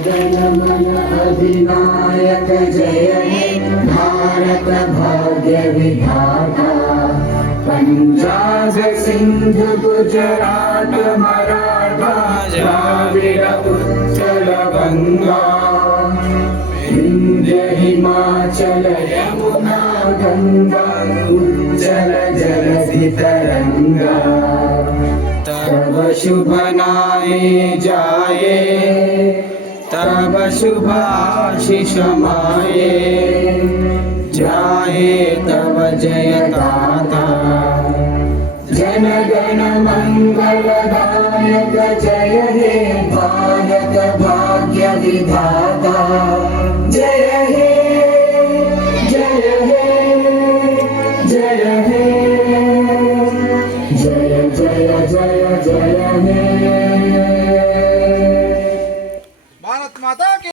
जनगण मन अधिनायक जय हे भारत भाग्य विधाता। पंजाब सिंध गुजरात मराठा द्राविड़ उत्कल गंगा। विंध्य हिमाचल यमुना गंगा उज्जल जलधि तरंगा। तब शुभ नामे जाए तब शुभ आशीष माये। जाए तब जय गाथा जन गण मंगलदायक जय हे भारत भाग्य विधाता। जय हे जय हे जय हे जय जय जय